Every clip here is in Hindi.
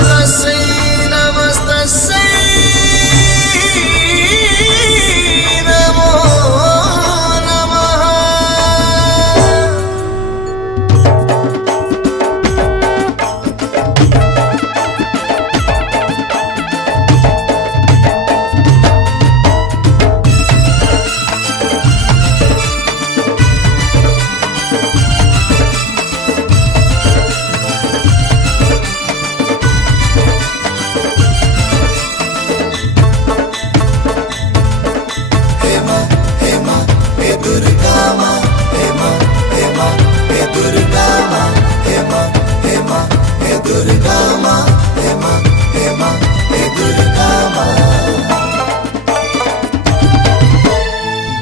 नमस्तस्यै नमस्तस्यै नमो नमः।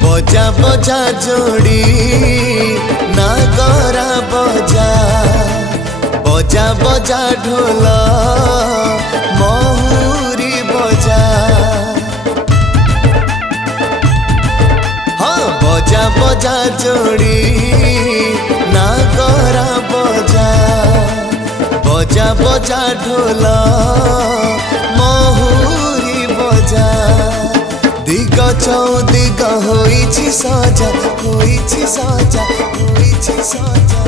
बजा बजा जोड़ी नागरा बजा बजा बजा ढोल महुरी बजा। हाँ बजा बजा जोड़ी नागरा बजा बजा बजा ढोल महुरी बजा। दिग चौदिग होइछि सजा होइछि सजा होइछि सजा।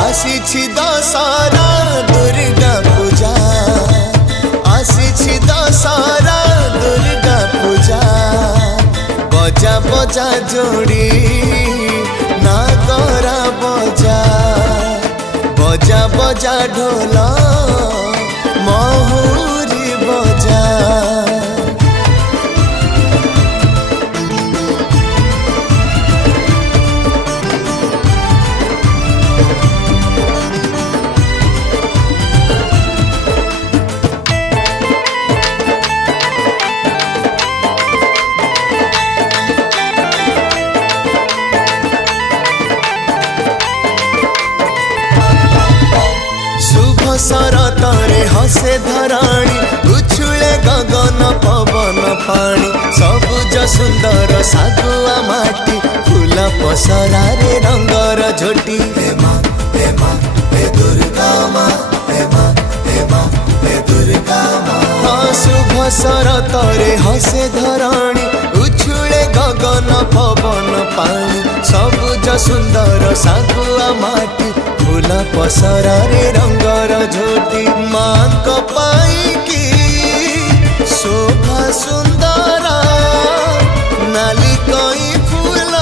आसिछि दशहरा दुर्गा पूजा आसिछि दशहरा दुर्गा पूजा। बजा बजा जोड़ी नागरा बजा बजा बजा ढोल महुरी बजा। शरतरे हसे धराणी उछुले गगन पवन पानी। सबुज सुंदर सागुआ माटी फूल पसरा रे रंगर झोटी। हे माँ हे माँ हे दुर्गा माँ हे माँ हे माँ हे दुर्गा माँ। हाँ शुभ शरतरे हसे धराणी उछुले गगन पवन पानी। सबुज सुंदर सागुआ माटी फूल पसरा रे रंगर झोटी। माँ को पाई की शोभा सुंदर नाली कोई फूल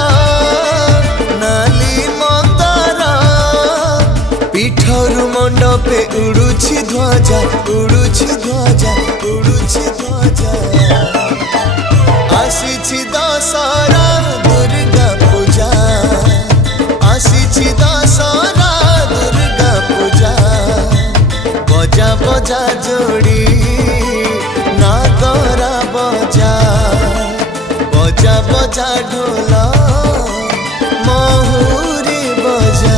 नाली मंदर। पीठरु मंडपे उड़ुछि ध्वजा उड़ुछि ध्वजा उड़ुछि ध्वजा। आसिछि दशहरा दुर्गा पूजा आसिछि दशहरा दुर्गा पूजा। बजा बजा जोड़ी नागरा बजा बजा बजा ढोल महुरी बजा।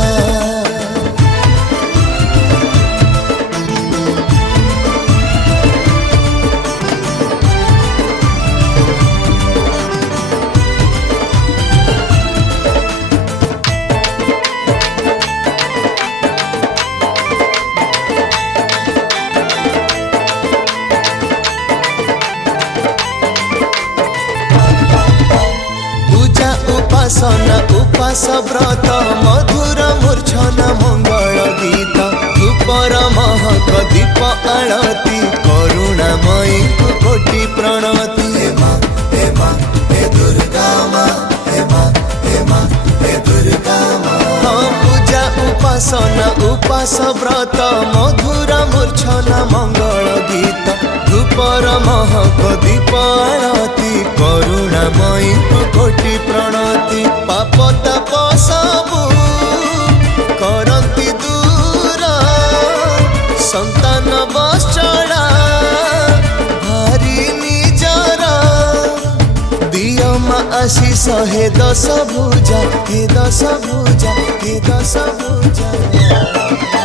उपासना उपास व्रत मधुर मूर्छना मंगल गीत। धूपर महक दीप आळती करुणामयी कोटि प्रणति। हे माँ हे माँ हे दुर्गा माँ हे माँ हे माँ हे दुर्गा माँ। हाँ पूजा उपासना उपास व्रत मधुर मूर्छना मंगल गीत। धूपर महक दीप आळती करुणामयी कोटि प्रणति। पाप ताप सबु करंती दूर संतान बश्चड़ा भारी निजर। दियो माँ आशीष हे दश भुजा हे दश भुजा हे दश भुजा।